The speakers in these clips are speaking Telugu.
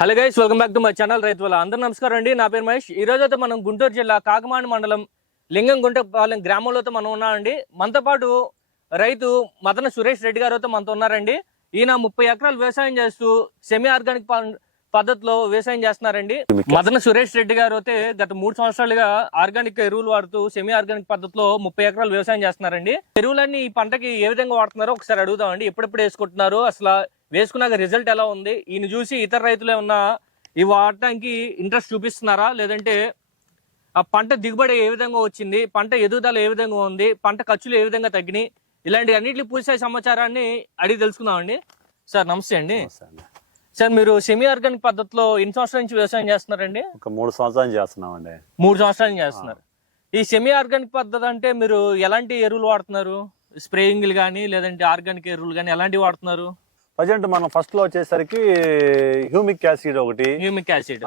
Hello guys welcome back to my channel రైతు వల్ల అందరూ నమస్కారం అండి. నా పేరు మహేష్. ఈ రోజు అయితే మనం గుంటూరు జిల్లా కాకమాండ మండలం లింగం గుంటపాలెం గ్రామంలో మనం ఉన్నామండి. మనతో పాటు రైతు మదన సురేష్ రెడ్డి గారు అయితే మనతో ఉన్నారండి. ఈయన ముప్పై ఎకరాలు వ్యవసాయం చేస్తూ సెమీ ఆర్గానిక్ ప- పద్ధతిలో వ్యవసాయం చేస్తున్నారండి. మదన సురేష్ రెడ్డి గారు అయితే గత మూడు సంవత్సరాలుగా ఆర్గానిక్ ఎరువులు వాడుతూ సెమీ ఆర్గానిక్ పద్ధతిలో ముప్పై ఎకరాలు వ్యవసాయం చేస్తున్నారండి. ఎరువులన్నీ ఈ పంటకి ఏ విధంగా వాడుతున్నారో ఒకసారి అడుగుదామండి. ఎప్పుడెప్పుడు వేసుకుంటున్నారు? అసలు వేసుకున్నాక రిజల్ట్ ఎలా ఉంది? ఈయన చూసి ఇతర రైతులు ఏమన్నా ఇవి వాడటానికి ఇంట్రెస్ట్ చూపిస్తున్నారా? లేదంటే ఆ పంట దిగుబడి ఏ విధంగా వచ్చింది? పంట ఎదుగుదల ఏ విధంగా ఉంది? పంట ఖర్చులు ఏ విధంగా తగ్గినాయి? ఇలాంటి అన్నింటి పూసే సమాచారాన్ని అడిగి తెలుసుకుందామండి. సార్ నమస్తే అండి. సార్ మీరు సెమీ ఆర్గానిక్ పద్ధతిలో ఎన్ని సంవత్సరాల నుంచి వ్యవసాయం చేస్తున్నారండి? ఒక మూడు సంవత్సరాలు చేస్తున్నామండి. మూడు సంవత్సరాల నుంచి చేస్తున్నారు. ఈ సెమీ ఆర్గానిక్ పద్ధతి అంటే మీరు ఎలాంటి ఎరువులు వాడుతున్నారు? స్ప్రేయింగ్లు కానీ లేదంటే ఆర్గానిక్ ఎరువులు కానీ ఎలాంటివి వాడుతున్నారు? ప్రజెంట్ మనం ఫస్ట్లో వచ్చేసరికి హ్యూమిక్ యాసిడ్ ఒకటి హ్యూమిక్ యాసిడ్.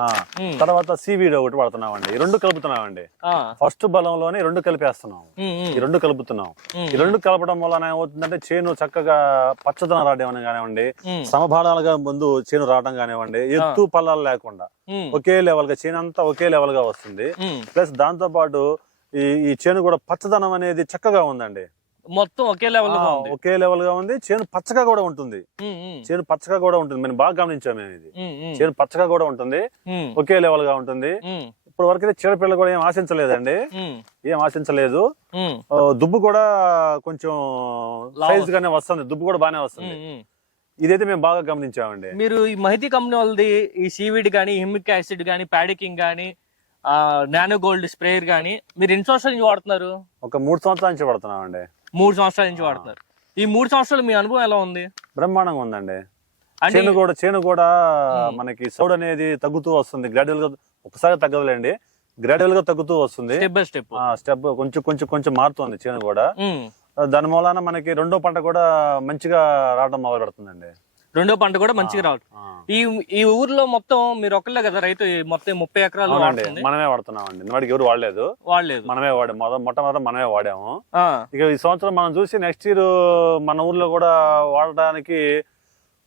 తర్వాత సీవీడ్ ఒకటి వాడుతున్నామండి. ఈ రెండు కలుపుతున్నామండి. ఫస్ట్ బలంలోనే రెండు కలిపేస్తున్నాం. ఈ రెండు కలుపుతున్నాం. ఈ రెండు కలపడం వలన ఏమవుతుందంటే చేను చక్కగా పచ్చదనం రావడం కానివ్వండి సమభాడాలుగా ముందు చేను రావడం కానివ్వండి ఎత్తు పల్లాలు లేకుండా ఒకే లెవెల్గా చేను అంతా ఒకే లెవెల్గా వస్తుంది ప్లస్ దాంతో పాటు ఈ ఈ చేను కూడా పచ్చదనం అనేది చక్కగా ఉందండి. మొత్తం ఒకే లెవెల్ ఒకే లెవెల్గా ఉంది. చేను పచ్చగా కూడా ఉంటుంది. చేను పచ్చగా కూడా ఉంటుంది. మేము బాగా గమనించాము మేము ఇది. చేను పచ్చగా కూడా ఉంటుంది. ఒకే లెవెల్గా ఉంటుంది. ఇప్పుడు వరకు అయితే చీడపిల్లలు కూడా ఏం ఆశించలేదండి. ఏం ఆశించలేదు. దుబ్బు కూడా కొంచెం సైజ్ గానే వస్తుంది. దుబ్బు కూడా బాగానే వస్తుంది. ఇదైతే మేము బాగా గమనించామండి. మీరు ఈ మహితి కంపెనీ వాళ్ళది ఈ సీవీడ్ కానీ హిమిక్ యాసిడ్ కానీ ప్యాడికింగ్ కానీ నానో గోల్డ్ స్ప్రేయర్ కానీ మీరు ఎన్ని సంవత్సరాల నుంచి వాడుతున్నారు? ఒక మూడు సంవత్సరాల నుంచి పడుతున్నామండి మూడు సంవత్సరాల నుంచి వాడుతున్నారు. ఈ మూడు సంవత్సరాలు మీ అనుభవం ఎలా ఉంది? బ్రహ్మాండంగా ఉందండి. చేను కూడా చేను కూడా మనకి సౌడ్ అనేది తగ్గుతూ వస్తుంది. గ్రాడ్యువల్గా ఒకసారి తగ్గదులేండి. గ్రాడ్యువల్గా తగ్గుతూ వస్తుంది. స్టెప్ బై స్టెప్ స్టెప్ కొంచెం కొంచెం కొంచెం మారుతుంది చేను కూడా. దాని మూలాన మనకి రెండో పంట కూడా మంచిగా రావడం మొదలు పెడుతుందండి రెండో పంట కూడా మంచిగా రావడం ఆ. ఈ ఈ ఊర్లో మొత్తం మీరు ఒక్కళ్ళే కదా రైతు మొత్తం ముప్పై ఎకరాలు వాడుతుంది మనమే వాడుతున్నామండి. వాడికి ఎవరు వాడలేదు. వాడలేదు. మనమే వాడాం మొదట మొట్టమొదట మనమే వాడాము. ఇక ఈ సంవత్సరం మనం చూసి నెక్స్ట్ ఇయర్ మన ఊర్లో కూడా వాడడానికి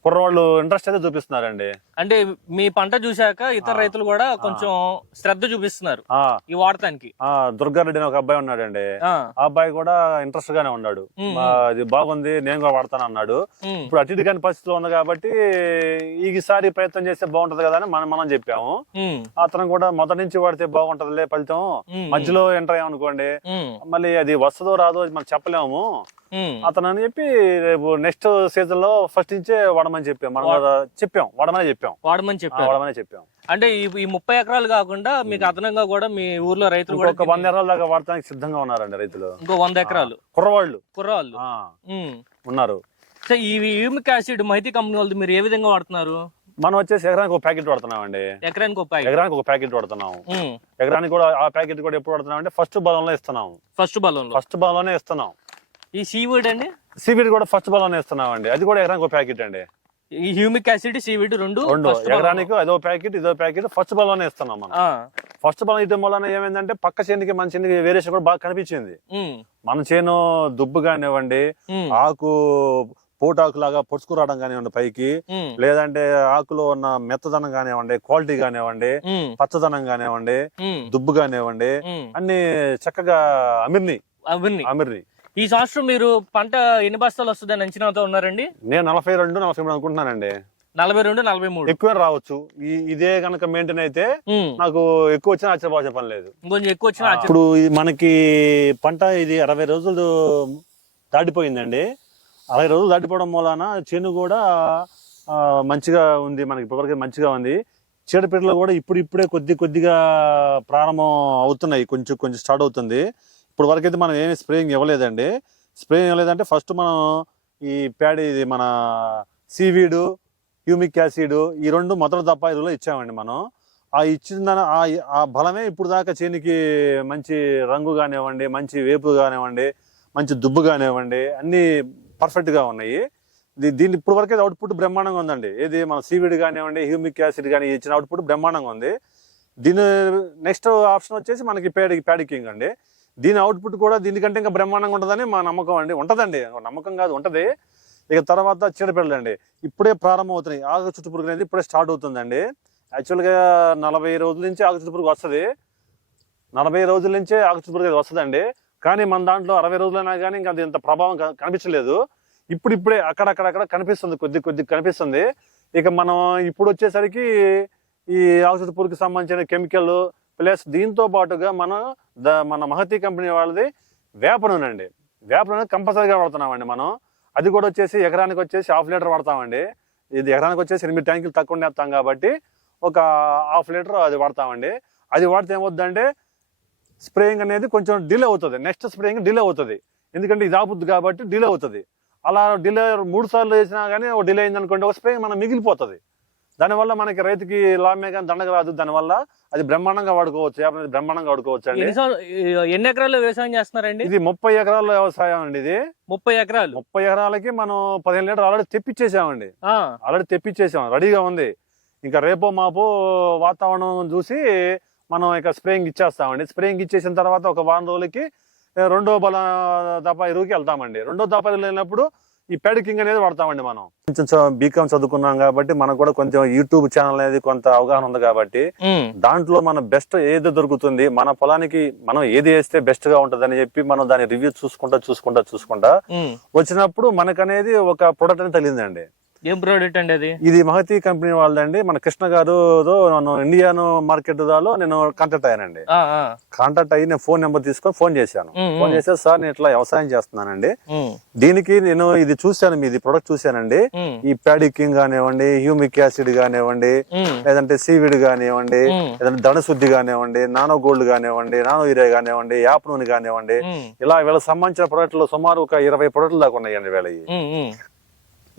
కుర్రవాళ్ళు ఇంట్రెస్ట్ అయితే చూపిస్తున్నారండి. అంటే మీ పంట చూశాక ఇతర రైతులు కూడా కొంచెం శ్రద్ధ చూపిస్తున్నారు ఆ. ఈ వాడటానికి దుర్గారెడ్డి అని ఒక అబ్బాయి ఉన్నాడండి. ఆ, ఆ అబ్బాయి కూడా ఇంట్రెస్ట్ గానే ఉన్నాడు. ఇది బాగుంది నేను కూడా వాడతాను అన్నాడు. ఇప్పుడు అటు ఇటు కాని పరిస్థితిలో ఉంది కాబట్టి ఈసారి ప్రయత్నం చేస్తే బాగుంటది కదా అని మనం మనం చెప్పాము. అతను కూడా మొదటి నుంచి వాడితే బాగుంటదిలే ఫలితం. మధ్యలో ఎంటర్ అయ్యామనుకోండి మళ్ళీ అది వస్తుందో రాదో అది మనం చెప్పలేము. అతను అని చెప్పి రేపు నెక్స్ట్ సీజన్లో ఫస్ట్ నుంచే వాడమని చెప్పాం. మనం చెప్పాం. వాడమని చెప్పాం. వాడమని ఆ, చెప్పారు వాడమని చెప్పాం. అంటే ఈ ముప్పై ఎకరాలు కాకుండా మీకు అదనంగా కూడా మీ ఊర్లో రైతులు కూడా ఇంకొక వంద ఎకరాల దాకా వాడటానికి సిద్ధంగా ఉన్నారండి రైతులు. ఇంకో వంద ఎకరాలు. కుర్రవాళ్ళు. కుర్రవాళ్ళు. ఉన్నారు. సో ఈ హ్యూమిక్ యాసిడ్ మహితి కంపెనీ వాళ్ళది మీరు ఏ విధంగా వాడుతున్నారు? మనం వచ్చేసి ఎకరానికి ఒక ప్యాకెట్ వాడుతున్నామండి. ఎకరానికి ఒక ప్యాకెట్. ఎకరానికి ఒక ప్యాకెట్ వాడుతున్నాం. ఎకరానికి కూడా ఆ ప్యాకెట్ కూడా ఎప్పుడు వాడుతున్నాం అంటే ఫస్ట్ బలంలో ఇస్తున్నాం. ఫస్ట్ బలంలో. ఫస్ట్ బలంలోనే ఇస్తున్నాం. ఈ సీవుడ్ అండి? సీవీడ్ కూడా ఫస్ట్ బలంలోనే ఇస్తున్నాం అండి అది కూడా ఎకరానికి ఒక ప్యాకెట్ అండి. ఈ హ్యూమిక్ యాసిడ్ సీవిడ్ రెండు రెండు. first. ఎకరానికి అదో ప్యాకెట్ ఇదో ప్యాకెట్ ఫస్ట్ బలంలోనే ఇస్తున్నాం మనం. ఆ, ఫస్ట్ బలం ఇవ్వడం వలన ఏమైందంటే పక్క చేనుకి మన చేనుకి వేరియేషన్ కూడా బాగా కనిపించింది. ఉమ్, మన చేను దుబ్బు కానివ్వండి ఉమ్, ఆకు పోటాకు లాగా పొడుచుకు రావడం కానివ్వండి పైకి ఉమ్, లేదంటే ఆకులో ఉన్న మెత్తదనం కానివ్వండి క్వాలిటీ కానివ్వండి ఉమ్, పచ్చదనం కానివ్వండి ఉమ్, దుబ్బు కానివ్వండి ఉమ్. అన్ని చక్కగా అమిర్ని. అవన్నీ అమిర్ని. ఈ సంవత్సరం మీరు పంట ఎన్ని బస్తాలు వస్తుందని అంచనాతో ఉన్నారండి? నేను నలభై రెండు నలభై మూడు అనుకుంటున్నానండి. నలభై రెండు నలభై మూడు. ఎక్కువ రావచ్చు. ఈ ఇదే కనుక మెయింటైన్ అయితే ఉమ్, నాకు ఎక్కువ వచ్చినా ఆశ్చర్యపోవాల్సిన పని లేదు. ఇంకొంచెం ఎక్కువ వచ్చిన ఆశ్చర్యం. ఇప్పుడు ఇది మనకి పంట ఇది అరవై రోజులు దాటిపోయిందండి. అరవై రోజులు దాటిపోవడం మూలాన చేను కూడా ఆ, మంచిగా ఉంది. మనకి ఇప్పటివరకు మంచిగా ఉంది. చీడపీడలు కూడా ఇప్పుడు ఇప్పుడే కొద్ది కొద్దిగా ప్రారంభం అవుతున్నాయి. కొంచెం కొంచెం స్టార్ట్ అవుతుంది. ఇప్పుడు వరకు అయితే మనం ఏమి స్ప్రేయింగ్ ఇవ్వలేదండి. స్ప్రేయింగ్ ఇవ్వలేదంటే ఫస్ట్ మనం ఈ ప్యాడ్ ఇది మన సీవీడు హ్యూమిక్ యాసిడ్ ఈ రెండు మొదటి దప్ప ఎరువులు ఇచ్చామండి మనం. ఆ ఇచ్చిన ఆ ఆ బలమే ఇప్పుడు దాకా చేనికి మంచి రంగు కానివ్వండి మంచి వేపు కానివ్వండి మంచి దుబ్బు కానివ్వండి అన్నీ పర్ఫెక్ట్గా ఉన్నాయి. దీ- దీని ఇప్పుడు వరకు అవుట్పుట్ బ్రహ్మాండంగా ఉందండి. ఏది మన సీవీడ్ కానివ్వండి హ్యూమిక్ యాసిడ్ కానీ ఇచ్చిన అవుట్పుట్ బ్రహ్మాండంగా ఉంది. దీని నెక్స్ట్ ఆప్షన్ వచ్చేసి మనకి ప్యాడ్ ప్యాడికింగ్ అండి. దీని అవుట్పుట్ కూడా దీనికంటే ఇంకా బ్రహ్మాండంగా ఉంటుందని మా నమ్మకం అండి. ఉంటుందండి. నమ్మకం కాదు ఉంటుంది. ఇక తర్వాత చీడపిల్లలండి అండి ఇప్పుడే ప్రారంభం అవుతున్నాయి ఆగ చుట్టుపురుగు అనేది ఇప్పుడే స్టార్ట్ అవుతుందండి. యాక్చువల్గా నలభై రోజుల నుంచి ఆకుచుట్టు పురుగు వస్తుంది. నలభై రోజుల నుంచే ఆకుచుట్టు పురుగు వస్తుందండి. కానీ మన దాంట్లో అరవై రోజులైనా కానీ ఇంకా అది ఇంత ప్రభావం కనిపించలేదు. ఇప్పుడు ఇప్పుడే అక్కడక్కడక్కడ కనిపిస్తుంది. కొద్ది కొద్ది కనిపిస్తుంది. ఇక మనం ఇప్పుడు వచ్చేసరికి ఈ ఆకుచుట్టు పురుగుకి సంబంధించిన కెమికల్ ప్లస్ దీంతో పాటుగా మనం ద- మన మహతి కంపెనీ వాళ్ళది వేప నూనె అండి. వేప నూనె కంపల్సరీగా వాడుతున్నామండి మనం. అది కూడా వచ్చేసి ఎకరానికి వచ్చేసి హాఫ్ లీటర్ వాడతామండి. ఇది ఎకరానికి వచ్చేసి ఎనిమిది ట్యాంకులు తక్కువ వేస్తాం కాబట్టి ఒక హాఫ్ లీటర్ అది వాడతామండి. అది వాడితే ఏమవుతుందంటే స్ప్రేయింగ్ అనేది కొంచెం డిలే అవుతుంది. నెక్స్ట్ స్ప్రేయింగ్ డిలే అవుతుంది. ఎందుకంటే ఇది ఆపుద్ది కాబట్టి డిలే అవుతుంది. అలా డిలే మూడు సార్లు వేసినా కానీ ఒక డిలే అయింది అనుకోండి ఒక స్ప్రేయింగ్ మనం మిగిలిపోతుంది. దానివల్ల మనకి రైతుకి లాభమే కానీ దండగ రాదు. దానివల్ల అది బ్రహ్మాండంగా వాడుకోవచ్చు. అనేది బ్రహ్మాండంగా వాడుకోవచ్చు అండి. ఎన్ని ఎకరాలు వ్యవసాయం చేస్తున్నారండి? ఇది ముప్పై ఎకరాల వ్యవసాయం అండి ఇది. ముప్పై ఎకరాలు. ముప్పై ఎకరాలకి మనం పదిహేను లీటర్ ఆల్రెడీ తెప్పించేసామండి ఆల్రెడీ తెప్పించేసాం రెడీగా ఉంది. ఇంకా రేపో మాపో వాతావరణం చూసి మనం ఇక స్ప్రేయింగ్ ఇచ్చేస్తామండి. స్ప్రేయింగ్ ఇచ్చేసిన తర్వాత ఒక వారం రోజులకి రెండో బల దఫా ఎరువుకి వెళ్తామండి. రెండో దఫా వెళ్ళినప్పుడు ఈ పెడికింగ్ అనేది వాడతామండి మనం. కొంచెం బీకామ్ చదువుకున్నాం కాబట్టి మనకు కూడా కొంచెం యూట్యూబ్ ఛానల్ అనేది కొంత అవగాహన ఉంది కాబట్టి దాంట్లో మన బెస్ట్ ఏది దొరుకుతుంది మన పొలానికి మనం ఏది వేస్తే బెస్ట్గా ఉంటదని చెప్పి మనం దాని రివ్యూ చూసుకుంటా చూసుకుంటా చూసుకుంటా. వచ్చినప్పుడు మనకనేది ఒక ప్రొడక్ట్ అనేది తగిలిందండి ఏం ప్రోడక్ట్ అండి అది? ఇది మహతి కంపెనీ వాళ్ళదండి. మన కృష్ణ గారు నన్ను ఇండియన్ మార్కెట్ దాలో నేను కాంటాక్ట్ అయ్యానండి. కాంటాక్ట్ అయ్యి నేను ఫోన్ నెంబర్ తీసుకొని ఫోన్ చేశాను. ఫోన్ చేస్తే సార్ నేను ఇట్లా వ్యవసాయం చేస్తున్నానండి. దీనికి నేను ఇది చూశాను మీది ప్రొడక్ట్ చూశానండి. ఈ ప్యాడికింగ్ కానివ్వండి హ్యూమిక్ యాసిడ్ కానివ్వండి లేదంటే సీవిడ్ కానివ్వండి లేదంటే ధనశుద్ధి కానివ్వండి నానో గోల్డ్ కానివ్వండి నానో యూరియా కానివ్వండి యాప్ నూనె కానివ్వండి. ఇలా వీళ్ళకి సంబంధించిన ప్రొడక్ట్లు సుమారు ఒక ఇరవై ప్రొడక్ట్లు దాకా ఉన్నాయండి వీళ్ళ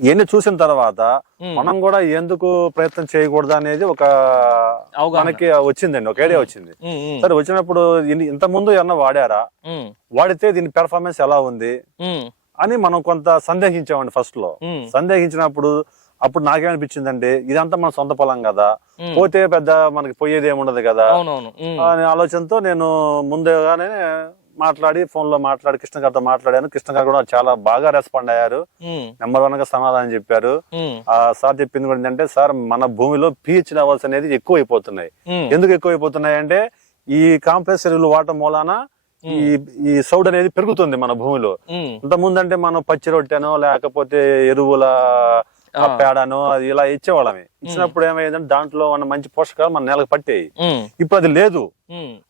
ఇవన్నీ చూసిన తర్వాత. మనం కూడా ఎందుకు ప్రయత్నం చేయకూడదు అనేది ఒక. మనకి వచ్చిందండి ఒక ఐడియా వచ్చింది. సరే వచ్చినప్పుడు ఇంత ముందు ఏమన్నా వాడారా? వాడితే దీని పెర్ఫార్మెన్స్ ఎలా ఉంది? అని మనం కొంత సందేహించామండి ఫస్ట్లో. సందేహించినప్పుడు అప్పుడు నాకేమనిపించిందంటే ఇదంతా మన సొంత పొలం కదా. పోతే పెద్ద మనకి పోయేది ఏముండదు కదా. అనే ఆలోచనతో నేను ముందుగానే మాట్లాడి ఫోన్లో మాట్లాడి కృష్ణ గారితో మాట్లాడాను. కృష్ణ గారు కూడా చాలా బాగా రెస్పాండ్ అయ్యారు. నెంబర్ వన్గా సమాధానం చెప్పారు. ఆ సార్ చెప్పింది కూడా ఏంటంటే సార్ మన భూమిలో పిహెచ్ లెవెల్స్ అనేది ఎక్కువ అయిపోతున్నాయి ఎందుకు ఎక్కువ అయిపోతున్నాయి అంటే ఈ కాంప్లెక్స్ ఎరువులు వాడటం మూలాన ఈ ఈ సౌడ్ అనేది పెరుగుతుంది మన భూమిలో. ఇంత ముందంటే మనం పచ్చి రొట్టెనో లేకపోతే ఎరువుల. పేడనో అది ఇలా ఇచ్చేవాళ్ళమే. ఇచ్చినప్పుడు ఏమైందంటే దాంట్లో ఉన్న మంచి పోషకాలు మన నేలకు పట్టేవి ఉమ్, ఇప్పుడు అది లేదు.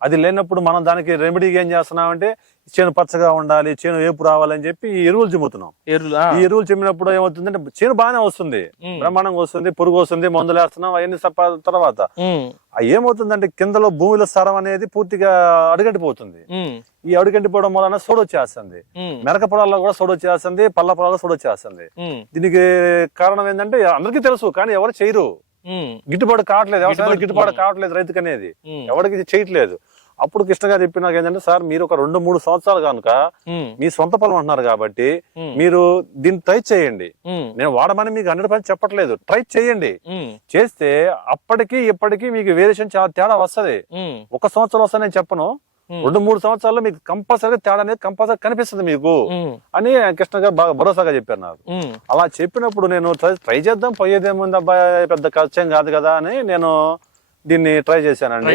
అది లేనప్పుడు మనం దానికి రెమెడీగా ఏం చేస్తున్నామంటే చేను పచ్చగా ఉండాలి చేను ఏపు రావాలని చెప్పి ఈ ఎరువులు ఆ, ఈ ఎరువులు చిమ్మినప్పుడు ఏమవుతుందంటే చేను బాగానే వస్తుంది. బ్రహ్మాండంగా వస్తుంది పురుగు వస్తుంది మందులు వేస్తున్నాం అవన్నీ తర్వాత. ఏమవుతుందంటే కిందలో భూమిలో సారం అనేది పూర్తిగా అడుగంటిపోతుంది. ఈ అడుగంటిపోవడం వలన సోడు వచ్చేస్తుంది ఉమ్, మెరక పొలాల్లో కూడా సోడు వచ్చేస్తుంది పళ్ళ పొలాల్లో సోడు వచ్చేస్తుంది ఉమ్, దీనికి కారణం ఏంటంటే అందరికీ తెలుసు కానీ ఎవరు చేయరు. గిట్టుబాటు కావట్లేదు వ్యవసాయానికి గిట్టుబాటు కావట్లేదు రైతుకి అనేది ఎవరికి ఇది చేయట్లేదు. అప్పుడు కృష్ణ గారు చెప్పిన నాకు ఏంటంటే సార్ మీరు ఒక రెండు మూడు సంవత్సరాలు కనుక మీ సొంత పొలం అంటున్నారు కాబట్టి మీరు దీన్ని ట్రై చేయండి. నేను వాడమని మీకు హండ్రెడ్ పర్సెంట్ చెప్పట్లేదు. ట్రై చేయండి. చేస్తే అప్పటికి ఇప్పటికి మీకు వేరియేషన్ చాలా తేడా వస్తది. ఒక సంవత్సరం వస్తా నేను చెప్పను. రెండు మూడు సంవత్సరాల్లో మీకు కంపల్సరీ తేడా అనేది కంపల్సరీ కనిపిస్తుంది మీకు. అని కృష్ణ గారు బాగా భరోసాగా చెప్పారు నాకు. అలా చెప్పినప్పుడు నేను ట్రై చేద్దాం పోయేదేముంది అబ్బాయి పెద్ద ఖర్చేం కాదు కదా అని నేను దీన్ని ట్రై చేశానండి.